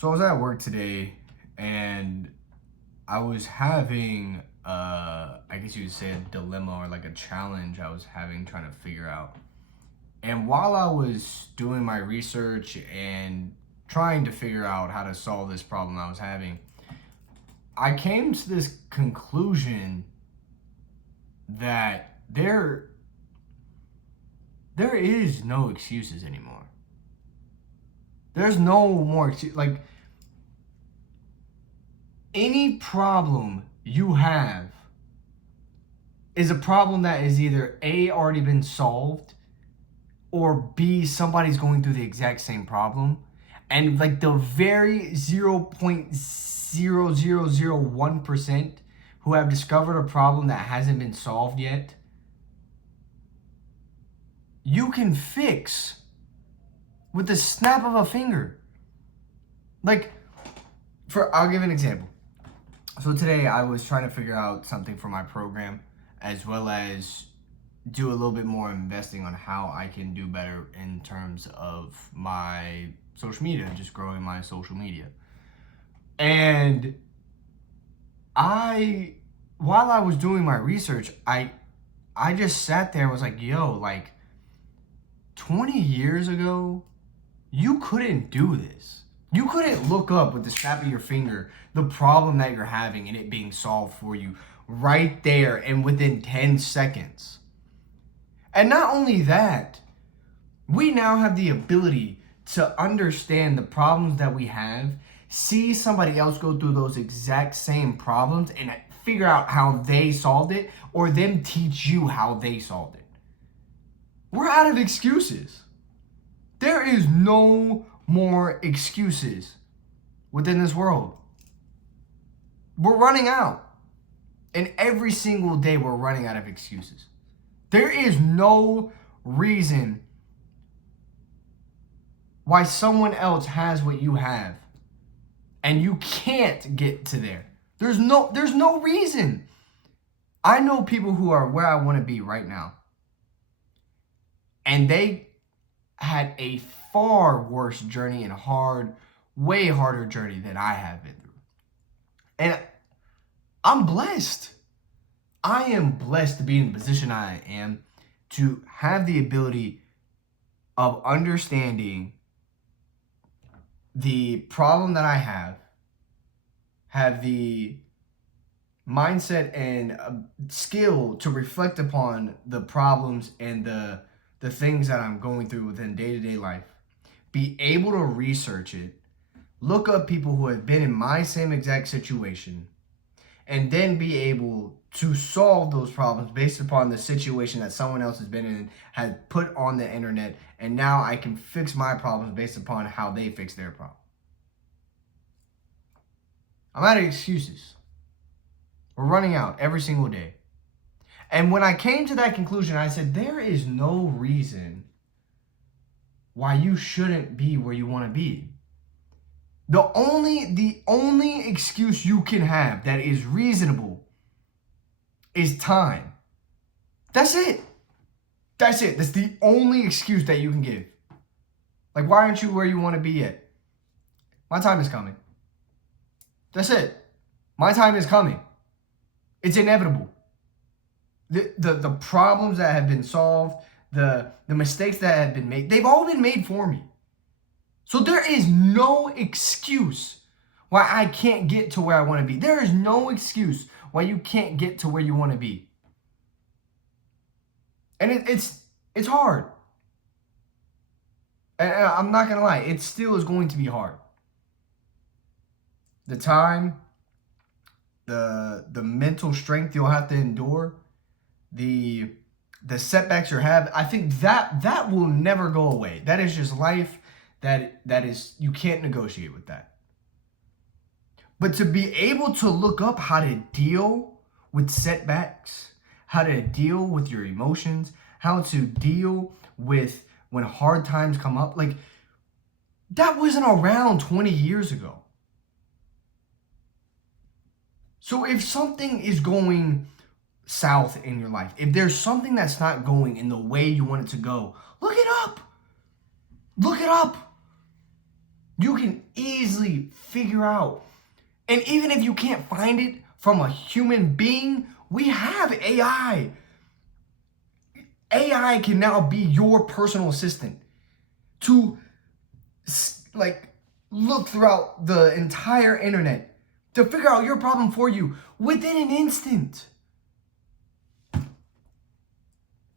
So I was at work today and I was having I guess you would say a dilemma or like a challenge I was having trying to figure out. And while I was doing my research and trying to figure out how to solve this problem I was having, I came to this conclusion that there is no excuses anymore. There's no more excuse. Like any problem you have is a problem that is either A, already been solved, or B, somebody's going through the exact same problem. And like the very 0.0001% who have discovered a problem that hasn't been solved yet, you can fix with the snap of a finger. Like, I'll give an example. So today I was trying to figure out something for my program, as well as do a little bit more investing on how I can do better in terms of my social media, just growing my social media. And while I was doing my research, I just sat there and was like, yo, like 20 years ago, you couldn't do this. You couldn't look up with the snap of your finger the problem that you're having and it being solved for you right there and within 10 seconds. And not only that, we now have the ability to understand the problems that we have, see somebody else go through those exact same problems and figure out how they solved it, or them teach you how they solved it. We're out of excuses. There is no more excuses within this world. We're running out. And every single day we're running out of excuses. There is no reason why someone else has what you have and you can't get to there. There's no reason. I know people who are where I want to be right now, and they had a far worse journey and way harder journey than I have been through. And I'm blessed. I am blessed to be in the position I am, to have the ability of understanding the problem that I have the mindset and skill to reflect upon the problems and the things that I'm going through within day-to-day life, be able to research it, look up people who have been in my same exact situation, and then be able to solve those problems based upon the situation that someone else has been in, has put on the internet, and now I can fix my problems based upon how they fix their problem. I'm out of excuses. We're running out every single day. And when I came to that conclusion, I said, there is no reason why you shouldn't be where you want to be. The only excuse you can have that is reasonable is time. That's it. That's it. That's the only excuse that you can give. Like, why aren't you where you want to be yet? My time is coming. That's it. My time is coming. It's inevitable. The problems that have been solved, the mistakes that have been made, they've all been made for me. So there is no excuse why I can't get to where I want to be. There is no excuse why you can't get to where you want to be. And it's hard. And I'm not going to lie, it still is going to be hard. The time, the mental strength you'll have to endure, the setbacks you have, I think that will never go away. That is just life. That is, you can't negotiate with that. But to be able to look up how to deal with setbacks, how to deal with your emotions, how to deal with when hard times come up, like, that wasn't around 20 years ago. So if something is going south in your life, if there's something that's not going in the way you want it to go, look it up. Look it up. You can easily figure out. And even if you can't find it from a human being, we have AI. AI can now be your personal assistant to like look throughout the entire internet to figure out your problem for you within an instant.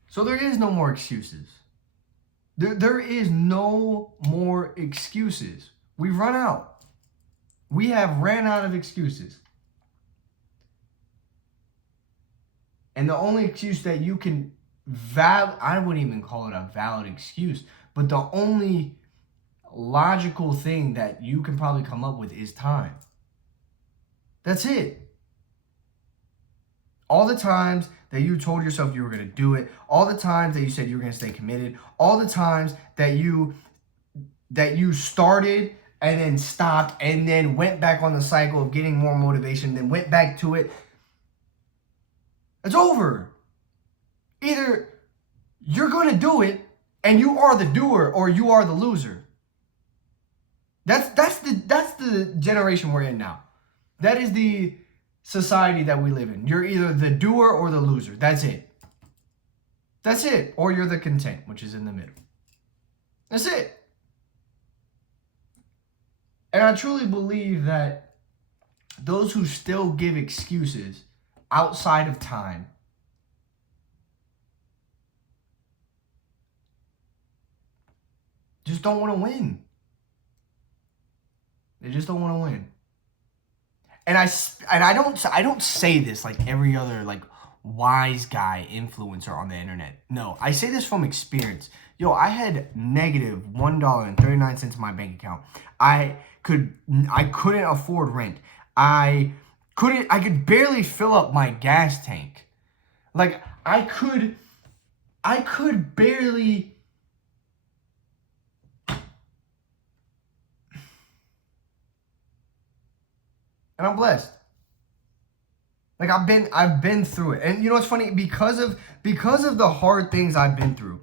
So there is no more excuses. There is no more excuses. We've run out. We have ran out of excuses. And the only excuse that you can I wouldn't even call it a valid excuse, but the only logical thing that you can probably come up with is time. That's it. All the times that you told yourself you were going to do it, all the times that you said you were going to stay committed, all the times that you started and then stopped and then went back on the cycle of getting more motivation, then went back to it. It's over. Either you're going to do it and you are the doer, or you are the loser. That's the generation we're in now. That is the society that we live in. You're either the doer or the loser. That's it. That's it. Or you're the content, which is in the middle. That's it. And I truly believe that those who still give excuses outside of time just don't want to win. They just don't want to win. And I don't say this like every other like wise guy influencer on the internet. No, I say this from experience. Yo, I had negative $1.39 in my bank account. I couldn't afford rent. I could barely fill up my gas tank. Like I could barely. And I'm blessed. Like I've been through it. And you know what's funny? Because of the hard things I've been through,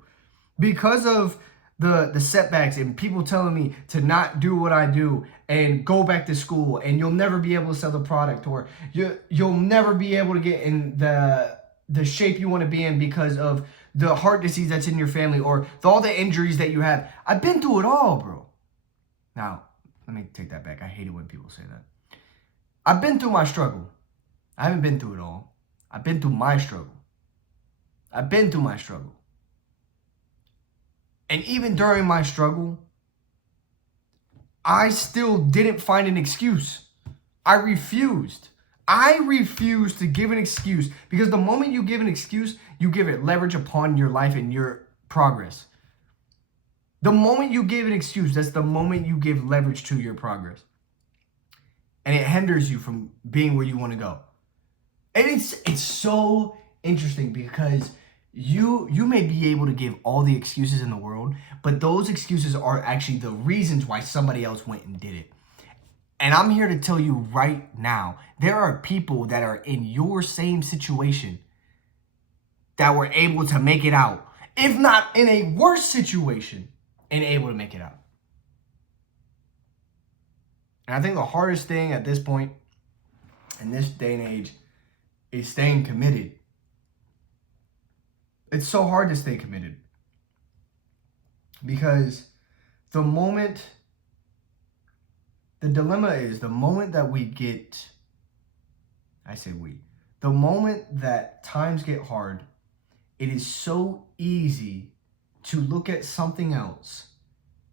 because of the setbacks and people telling me to not do what I do and go back to school and you'll never be able to sell the product, or you'll never be able to get in the shape you want to be in because of the heart disease that's in your family, or all the injuries that you have. I've been through it all, bro. Now, let me take that back. I hate it when people say that. I've been through my struggle. I haven't been through it all. I've been through my struggle. I've been through my struggle. And even during my struggle, I still didn't find an excuse. I refused. I refused to give an excuse, because the moment you give an excuse, you give it leverage upon your life and your progress. The moment you give an excuse, that's the moment you give leverage to your progress. And it hinders you from being where you want to go. And it's so interesting, because you may be able to give all the excuses in the world, but those excuses are actually the reasons why somebody else went and did it. And I'm here to tell you right now, there are people that are in your same situation that were able to make it out, if not in a worse situation, and able to make it out. And I think the hardest thing at this point, in this day and age, is staying committed. It's so hard to stay committed, because the dilemma is the moment that the moment that times get hard, it is so easy to look at something else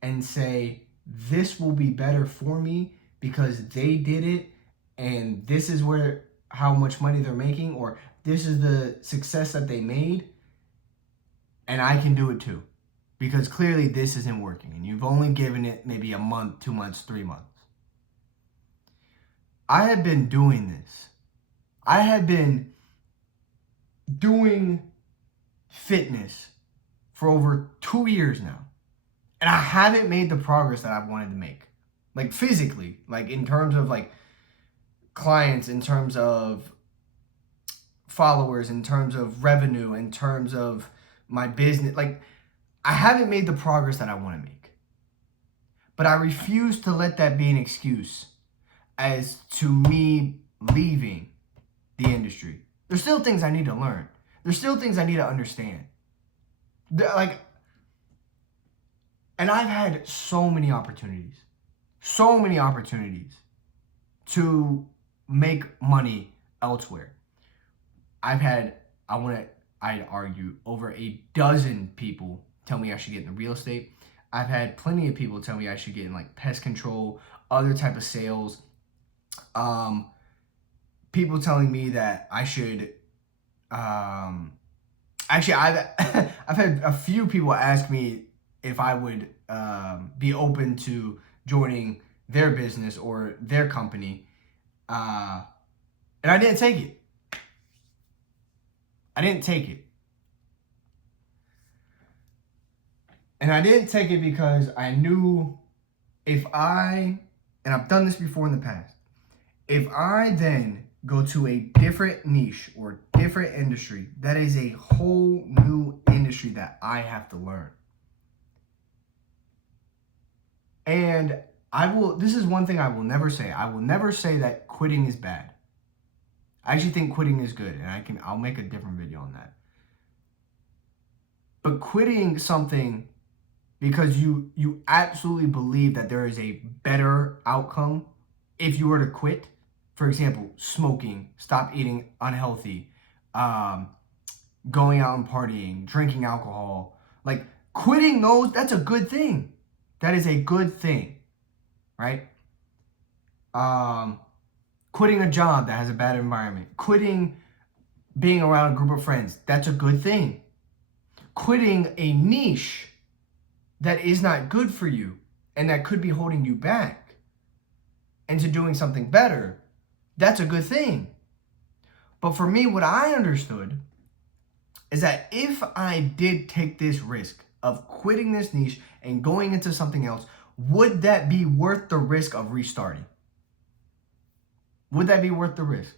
and say, this will be better for me because they did it, and this is how much money they're making, or this is the success that they made, and I can do it too, because clearly this isn't working, and you've only given it maybe a month, 2 months, 3 months. I have been doing this. I have been doing fitness for over 2 years now, and I haven't made the progress that I wanted to make. Like physically, like in terms of like clients, in terms of followers, in terms of revenue, in terms of my business. Like I haven't made the progress that I want to make. But I refuse to let that be an excuse as to me leaving the industry. There's still things I need to learn. There's still things I need to understand. Like, and I've had so many opportunities to make money elsewhere. I'd argue, over a dozen people tell me I should get into real estate. I've had plenty of people tell me I should get in like pest control, other type of sales. People telling me that I should, actually, I've had a few people ask me if I would be open to joining their business or their company, and I didn't take it. And I didn't take it because I knew and I've done this before in the past, if I then go to a different niche or different industry, that is a whole new industry that I have to learn. And this is one thing I will never say. I will never say that quitting is bad. I actually think quitting is good, and I'll make a different video on that. But quitting something because you absolutely believe that there is a better outcome if you were to quit, for example, smoking, stop eating unhealthy, going out and partying, drinking alcohol, like quitting those, that's a good thing. That is a good thing, right? Quitting a job that has a bad environment, quitting being around a group of friends, that's a good thing. Quitting a niche that is not good for you and that could be holding you back into doing something better, that's a good thing. But for me, what I understood is that if I did take this risk of quitting this niche and going into something else, would that be worth the risk of restarting? Would that be worth the risk?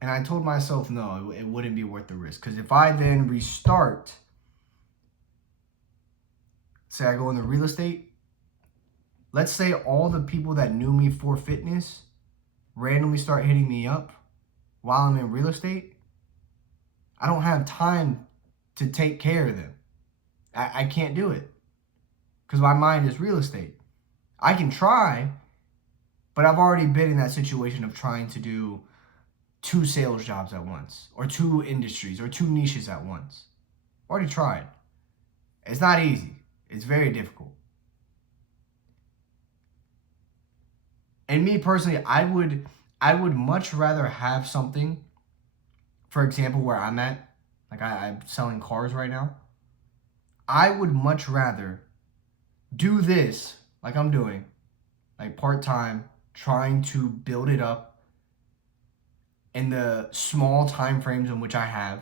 And I told myself, no, it wouldn't be worth the risk. Because if I then restart, say I go into real estate, let's say all the people that knew me for fitness randomly start hitting me up while I'm in real estate, I don't have time to take care of them. I can't do it because my mind is real estate. I can try, but I've already been in that situation of trying to do 2 sales jobs at once, or 2 industries, or 2 niches at once. Already tried. It's not easy. It's very difficult. And me personally, I would much rather have something, for example, where I'm at, like I'm selling cars right now. I would much rather do this like I'm doing, like part-time, trying to build it up in the small time frames in which I have,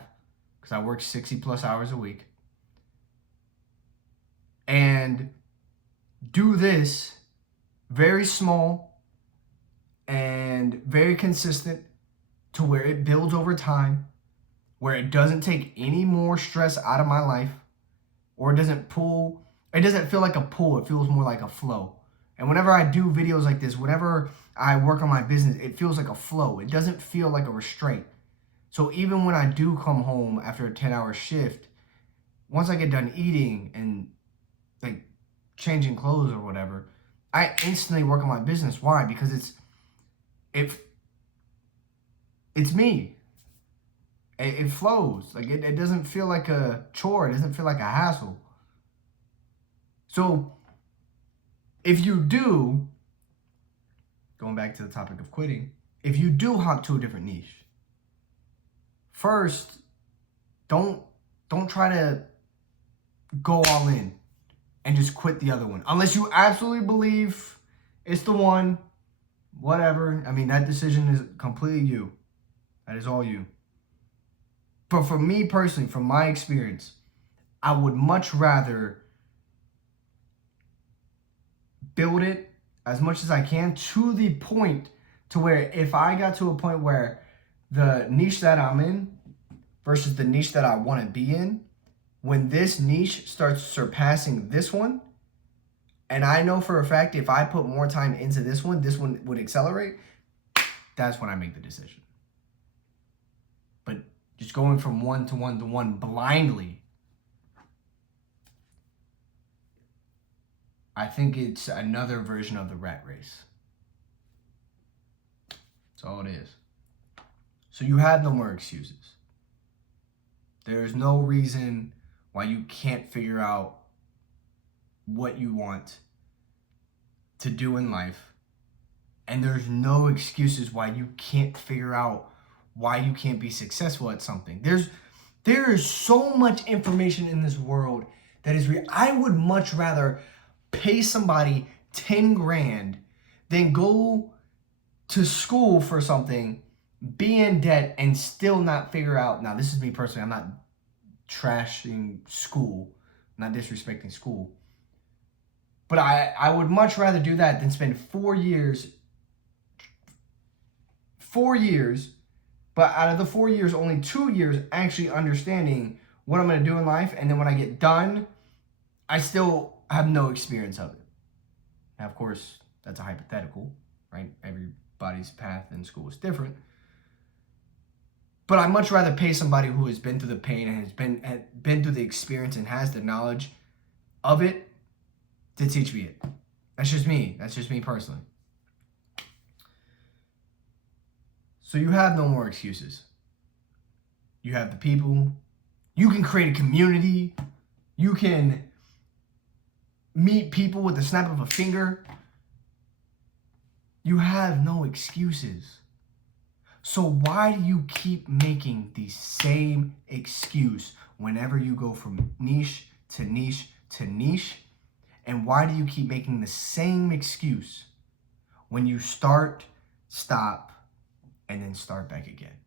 because I work 60 plus hours a week, and do this very small and very consistent to where it builds over time, where it doesn't take any more stress out of my life, or it doesn't feel like a pull, it feels more like a flow. And whenever I do videos like this, whenever I work on my business, it feels like a flow. It doesn't feel like a restraint. So even when I do come home after a 10-hour shift, once I get done eating and like changing clothes or whatever, I instantly work on my business. Why? Because it's me. It flows. Like it doesn't feel like a chore. It doesn't feel like a hassle. So if you do, going back to the topic of quitting, if you do hop to a different niche, first, don't try to go all in and just quit the other one. Unless you absolutely believe it's the one, whatever. I mean, that decision is completely you. That is all you. But for me personally, from my experience, I would much rather build it as much as I can to the point to where if I got to a point where the niche that I'm in versus the niche that I want to be in, when this niche starts surpassing this one, And I know for a fact if I put more time into this one would accelerate. That's when I make the decision. But just going from one to one to one blindly, I think it's another version of the rat race. That's all it is. So you have no more excuses. There's no reason why you can't figure out what you want to do in life. And there's no excuses why you can't figure out why you can't be successful at something. There is so much information in this world that is real. I would much rather pay somebody 10 grand than go to school for something, be in debt, and still not figure out. Now, this is me personally. I'm not trashing school, I'm not disrespecting school. But I would much rather do that than spend 4 years, but out of the 4 years, only 2 years actually understanding what I'm going to do in life. And then when I get done, I still have no experience of it. Now, of course, that's a hypothetical, right? Everybody's path in school is different. But I'd much rather pay somebody who has been through the pain and has been through the experience and has the knowledge of it to teach me it. That's just me. That's just me personally. So you have no more excuses. You have the people. You can create a community. You can meet people with the snap of a finger. You have no excuses. So why do you keep making the same excuse whenever you go from niche to niche to niche? And why do you keep making the same excuse when you start, stop, and then start back again?